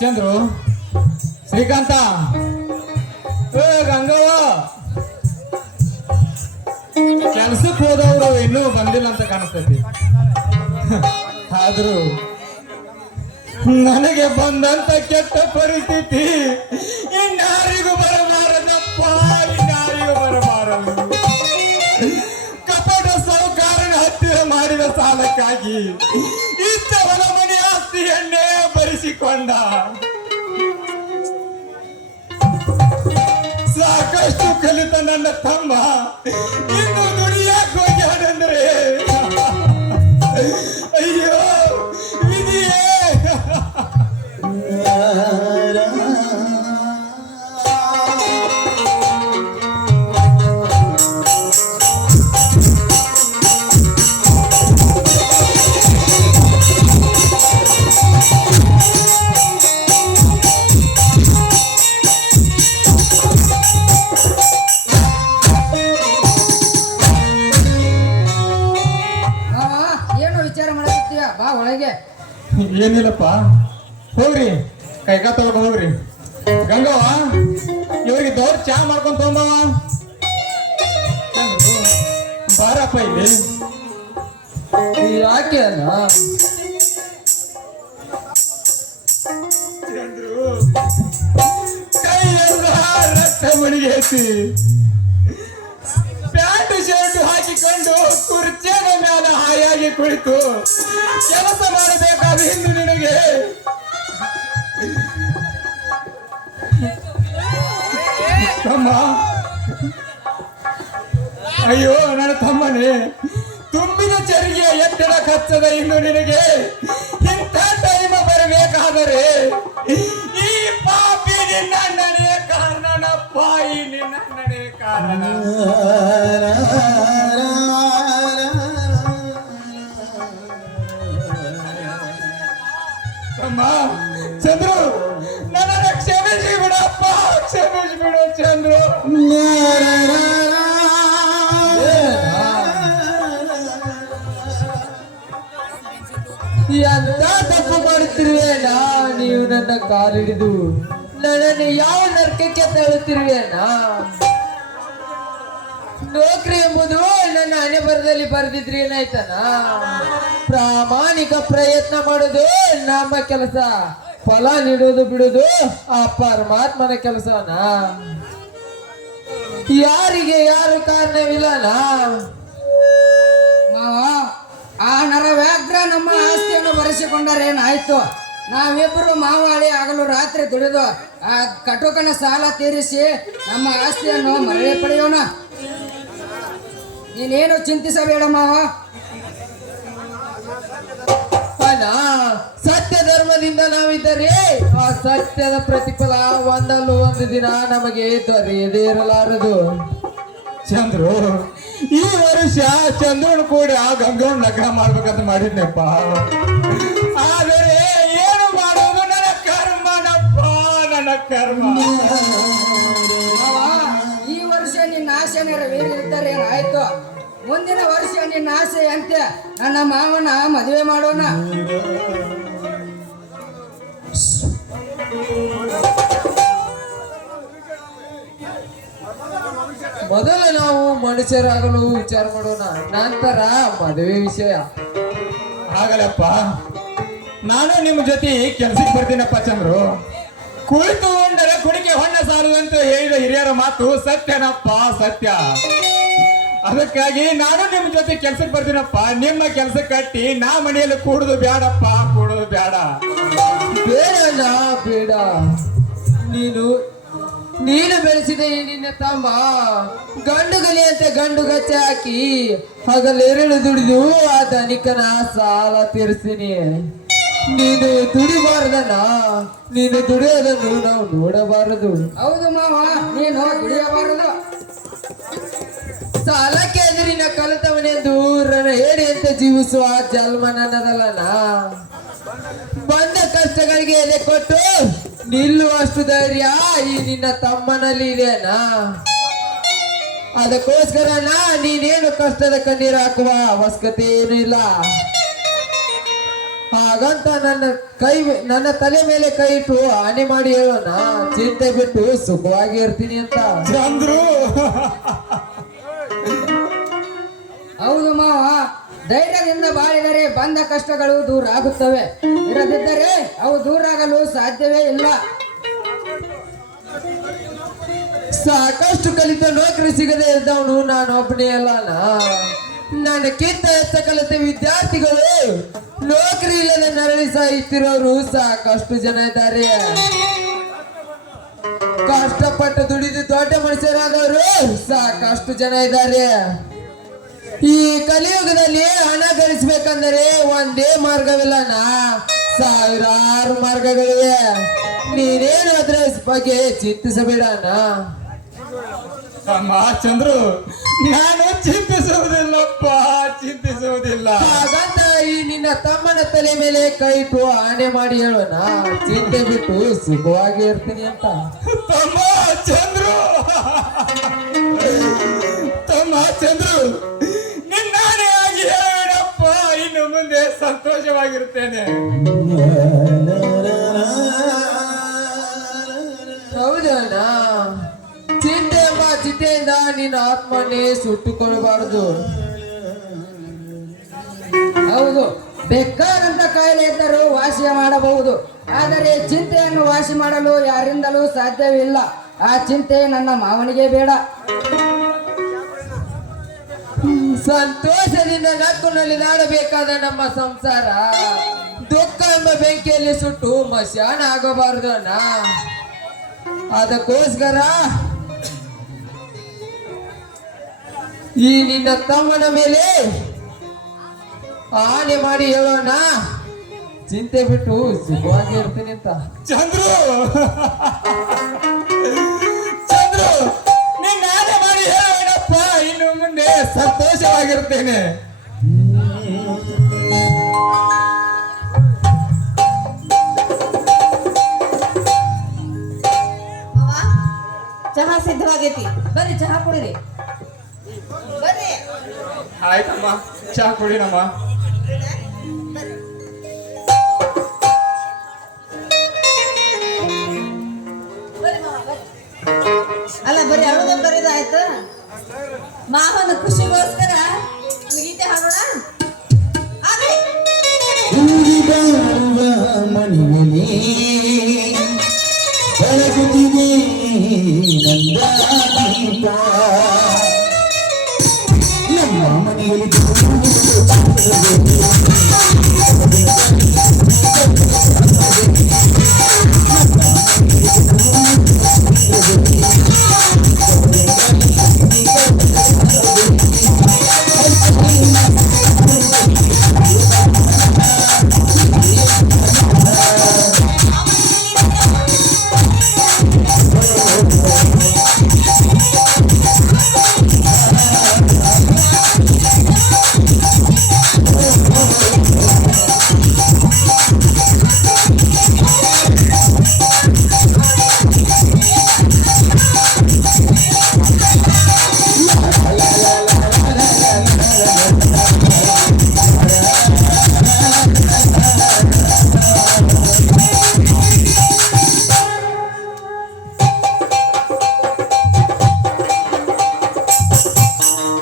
ಚಂದ್ರು, ಶ್ರೀಕಾಂತ. ಏ, ಗಂಗವ್ವ. ಕೆಲ್ಸಕ್ಕೆ ಹೋದವರು ಇನ್ನೂ ಬಂದಿಲ್ಲ ಅಂತ ಕಾಣಿಸ್ತೈತಿ. ಆದ್ರೂ ನನಗೆ ಬಂದಂತ ಕೆಟ್ಟ ಪರಿಸ್ಥಿತಿ ಇನ್ನಾರಿಗೂ ಬರಬಾರದಪ್ಪ ಇನ್ನಾರಿಗೂ ಬರಬಾರದು. ಕಪಟ ಸಾಹುಕಾರನ ಹತ್ತಿರ ಮಾಡಿದ ಸಾಲಕ್ಕಾಗಿ ಇದ್ದವನ ಮನೆ ಆಸ್ತಿಯನ್ನೇ ಬರಿಸಿಕೊಂಡ ಸಾಕಷ್ಟು ಕಲಿತ ನನ್ನ ತಮ್ಮ. ಇನ್ನು ಏನಿಲ್ಲಪ್ಪ. ಹೋಗ್ರಿ. ಕೈಕಾ ತಗೊಂಡು ಹೋಗ್ರಿ. ಗಂಗವ್ವ ಇವ್ರಿಗೆ ದೋರ್ ಚಾ ಮಾಡ್ಕೊಂಡ್ ತಗೊಂಬವ ಬಾರಪ್ಪ ಇಲ್ಲಿ. ಯಾಕೆ ಅಲ್ಲ ಕೈ ಎಲ್ಲ ರಕ್ತ ಮಣಿಗೆ ಹಾಕಿಕೊಂಡು ಕುರ್ಚಿಯ ಮೇಲೆ ಹಾಯಾಗಿ ಕುಳಿತು ಕೆಲಸ ಮಾಡಬೇಕಾದ ಹಿಂದೆ ನಿನಗೆ ತಮ್ಮ ಅಯ್ಯೋ ನನ್ನ ತಮ್ಮನೇ ತುಂಬಿನ ಚರಿಗೆ ಎತ್ತಡ ಕಚ್ಚದ ಇನ್ನು ನಿನಗೆ ಇಂಥ ಟೈಮ್ ಬರಬೇಕಾದರೆ ಈ ಪಾಪಿ ನಿನ್ನ ನಡೆಯ ಕಾರಣ ಪಾಯಿ ನಿನ್ನ ಕಾರಣ ಚಂದ್ರು ನನ್ನ ಕ್ಷಮಿಸಿ ಬಿಡಪ್ಪ, ಕ್ಷಮಿಸಿ ಬಿಡು ಚಂದ್ರು. ಎಂತ ತಪ್ಪು ಮಾಡುತ್ತಿರುವೇನ ನೀವು ನನ್ನ ಕಾಲಿಡಿದು. ನನ್ನನ್ನು ಯಾವ ನರ್ಕಕ್ಕೆ ತಳ್ಳುತ್ತಿರುವೇನ ನೌಕರಿ ಎಂಬುದು ನನ್ನ ಹಣೆ ಬರದಲ್ಲಿ ಬರೆದಿದ್ರೆ ಏನಾಯ್ತನ ಪ್ರಾಮಾಣಿಕ ಪ್ರಯತ್ನ ಮಾಡೋದು ನಮ್ಮ ಕೆಲಸ. ಫಲ ನೀಡೋದು ಬಿಡೋದು ಆ ಪರಮಾತ್ಮನ ಕೆಲಸನ. ಯಾರಿಗೆ ಯಾರು ಕಾರಣವಿಲ್ಲನಾ? ಮಾವ, ಆ ನರವ್ಯಾಘ್ರ ನಮ್ಮ ಆಸ್ತಿಯನ್ನು ಬರೆಸಿಕೊಂಡರೇನಾಯ್ತು ನಾವಿಬ್ಬರು ಮಾವಾಳಿ ಆಗಲು ರಾತ್ರಿ ದುಡಿದು ಆ ಕಟುಕನ ಸಾಲ ತೀರಿಸಿ ನಮ್ಮ ಆಸ್ತಿಯನ್ನು ಮರಳಿ ಪಡೆಯೋಣ. ನೀನೇನು ಚಿಂತಿಸಬೇಡ ಮಾವ. ಅಲ್ಲ ಸತ್ಯ ಧರ್ಮದಿಂದ ನಾವಿದ್ದರೆ ಆ ಸತ್ಯದ ಪ್ರತಿಫಲ ಒಂದಲ್ಲೂ ಒಂದು ದಿನ ನಮಗೆ ದೊರೆಯದೇ ಇರಲಾರದು. ಚಂದ್ರು ಈ ವರ್ಷ ಚಂದ್ರನ್ ಕೂಡ ಗಂಗನ ಲಗ್ನ ಮಾಡ್ಬೇಕಂತ ಮಾಡಿದ್ನಪ್ಪ. ಆದರೆ ಏನು ಮಾಡೋದು? ನನ್ನ ಕರ್ಮನಪ್ಪ ನನ್ನ ಕರ್ಮ. ಮುಂದಿನ ವರ್ಷ ನಿನ್ನ ಆಸೆ ಅಂತೆ ನನ್ನ ಮಾವನ ಮದುವೆ ಮಾಡೋಣ. ಮೊದಲು ನಾವು ಮನುಷ್ಯರಾಗಲು ವಿಚಾರ ಮಾಡೋಣ. ನಂತರ ಮದುವೆ ವಿಷಯ. ಆಗಲಪ್ಪ ನಾನು ನಿಮ್ಮ ಜೊತೆ ಕೆಲ್ಸಕ್ಕೆ ಬರ್ತೀನಪ್ಪ ಚಂದ್ರು. ಕುಳಿತು ಅಂದರೆ ಕುಡಿಕೆ ಹೊಣ್ಣ ಸಾರು ಅಂತ ಹೇಳಿದ ಹಿರಿಯರ ಮಾತು ಸತ್ಯನಪ್ಪ ಸತ್ಯ. ಅದಕ್ಕಾಗಿ ನಾನು ನಿಮ್ಮ ಜೊತೆ ಕೆಲ್ಸಕ್ಕೆ ಬರ್ತೀನಪ್ಪ. ನಿಮ್ಮ ಕೆಲಸ ಕಟ್ಟಿ ನಾ ಮನೆಯಲ್ಲಿ ಕೂಡುದು ಬೇಡಪ್ಪ ಕೂಡುದು ಬೇಡ ಬೇಡ ಬೇಡ. ನೀನು ನೀನು ಬೆಳೆಸಿದೆ ಈ ನಿನ್ನ ತಮ್ಮ ಗಂಡು ಗಲಿಯಂತೆ ಗಂಡು ಗಚ್ಚೆ ಹಾಕಿ ಹಗಲೆರಳು ದುಡಿದು ಆ ಧನಿಕನ ಸಾಲ ತೀರಿಸ್ತೀನಿ. ನೀನು ದುಡಿಬಾರದನ್ನ ನೀನು ದುಡಿಯೋದನ್ನು ನಾವು ನೋಡಬಾರದು. ಹೌದು ಮಾವ ನೀನು ದುಡಿಯಬಾರದು. ಸಾಲಕ್ಕೆ ಎದುರಿನ ಕಲಿತವನೆಂದು ಹೇಳಿ ಅಂತ ಜೀವಿಸುವ ಜನ್ಮ ನನ್ನದಲ್ಲನ ಬಂದ ಕಷ್ಟಗಳಿಗೆ ಎದೆ ಕೊಟ್ಟು ನಿಲ್ಲುವಷ್ಟು ಧೈರ್ಯ ಈ ನಿನ್ನ ತಮ್ಮನಲ್ಲಿ ಇದೆನಾ ಅದಕ್ಕೋಸ್ಕರ ನಾ, ನೀನೇನು ಕಷ್ಟದ ಕಣ್ಣೀರು ಹಾಕುವ ಅವಶ್ಯಕತೆ ಏನು ಇಲ್ಲ. ಹಾಗಂತ ನನ್ನ ಕೈ, ನನ್ನ ತಲೆ ಮೇಲೆ ಕೈ ಇಟ್ಟು ಹಾನಿ ಮಾಡಿ ಹೇಳೋಣ. ಚಿಂತೆ ಬಿಟ್ಟು ಸುಖವಾಗಿ ಇರ್ತೀನಿ ಅಂತ. ಚಂದ್ರು. ಧೈರ್ಯದಿಂದ ಬಾಳಿದರೆ ಬಂದ ಕಷ್ಟಗಳು ದೂರ ಆಗುತ್ತವೆ. ಇರದಿದ್ದರೆ ಅವು ದೂರ ಆಗಲು ಸಾಧ್ಯವೇ ಇಲ್ಲ. ಸಾಕಷ್ಟು ಕಲಿತ ನೌಕರಿ ಸಿಗದೆ ಇದ್ದವನು ನಾನು ಒಬ್ಬನೇ ಅಲ್ಲ ನನಗಿಂತ ಹೆಚ್ಚ ಕಲಿತ ವಿದ್ಯಾರ್ಥಿಗಳು ನೌಕರಿ ಇಲ್ಲದೆ ನರಳಿ ಸಾಯುತ್ತಿರೋರು ಸಾಕಷ್ಟು ಜನ ಇದ್ದಾರೆ. ಕಷ್ಟಪಟ್ಟು ದುಡಿದು ದೊಡ್ಡ ಮನುಷ್ಯರಾದವರು ಸಾಕಷ್ಟು ಜನ ಇದ್ದಾರೆ. ಈ ಕಲಿಯುಗದಲ್ಲಿ ಹಣ ಗಳಿಸ್ಬೇಕಂದರೆ ಒಂದೇ ಮಾರ್ಗವಿಲ್ಲನ ಸಾವಿರಾರು ಮಾರ್ಗಗಳಿವೆ. ನೀನೇನು ಅದ್ರ ಬಗ್ಗೆ ಚಿಂತಿಸಬೇಡಣ್ಣ ಅಮ್ಮ ಚಂದ್ರು ನಾನು ಚಿಂತಿಸುವುದಿಲ್ಲಪ್ಪ ಚಿಂತಿಸುವುದಿಲ್ಲ. ಹಾಗಂತ ಈ ನಿನ್ನ ತಮ್ಮನ ತಲೆ ಮೇಲೆ ಕೈ ಇಟ್ಟು ಆಣೆ ಮಾಡಿ ಹೇಳೋಣ ಚಿಂತೆ ಬಿಟ್ಟು ಸುಖವಾಗಿ ಇರ್ತೀನಿ ಅಂತ. ತಮ್ಮ ಚಂದ್ರು. ಸಂತೋಷವಾಗಿರುತ್ತೇನೆ ಹೌದಣ್ಣ. ಚಿಂತೆ ಚಿಂತೆಯಿಂದ ನಿನ್ನ ಆತ್ಮನೇ ಸುಟ್ಟುಕೊಳ್ಬಾರದು ಹೌದು, ಬೇಕಾದಂತ ಕಾಯಿಲೆ ಇದ್ದರೂ ವಾಸಿ ಮಾಡಬಹುದು. ಆದರೆ ಚಿಂತೆಯನ್ನು ವಾಸಿ ಮಾಡಲು ಯಾರಿಂದಲೂ ಸಾಧ್ಯವಿಲ್ಲ. ಆ ಚಿಂತೆ ನನ್ನ ಮಾವನಿಗೆ ಬೇಡ. ಸಂತೋಷದಿಂದ ನಕ್ಕು ನಲಿದಾಡಬೇಕಾದ ನಮ್ಮ ಸಂಸಾರ. ದುಃಖ ಎಂಬ ಬೆಂಕಿಯಲ್ಲಿ ಸುಟ್ಟು ಮಶಾನ ಆಗಬಾರದು ಅದಕ್ಕೋಸ್ಕರ ಈ ನಿನ್ನ ತಮ್ಮನ ಮೇಲೆ ಆನೆ ಮಾಡಿ ಹೇಳೋಣ. ಚಿಂತೆ ಬಿಟ್ಟು ಸುಖವಾಗಿ ಇರ್ತೀನಿ ಅಂತ. ಚಂದ್ರು! ಚಂದ್ರು! ಇನ್ನು ಮುಂದೆ ಸಂತೋಷವಾಗಿರುತ್ತೇನೆ ಚಹಾ ಸಿದ್ಧವಾಗೈತಿ. ಬರ್ರಿ ಚಹಾ ಕುಡಿರಿ. ಬರ್ರಿ. ಆಯ್ತಮ್ಮ ಚಹಾ ಕುಡಿನಮ್ಮ. ಮಾವನ ಖುಷಿಗೋಸ್ಕರ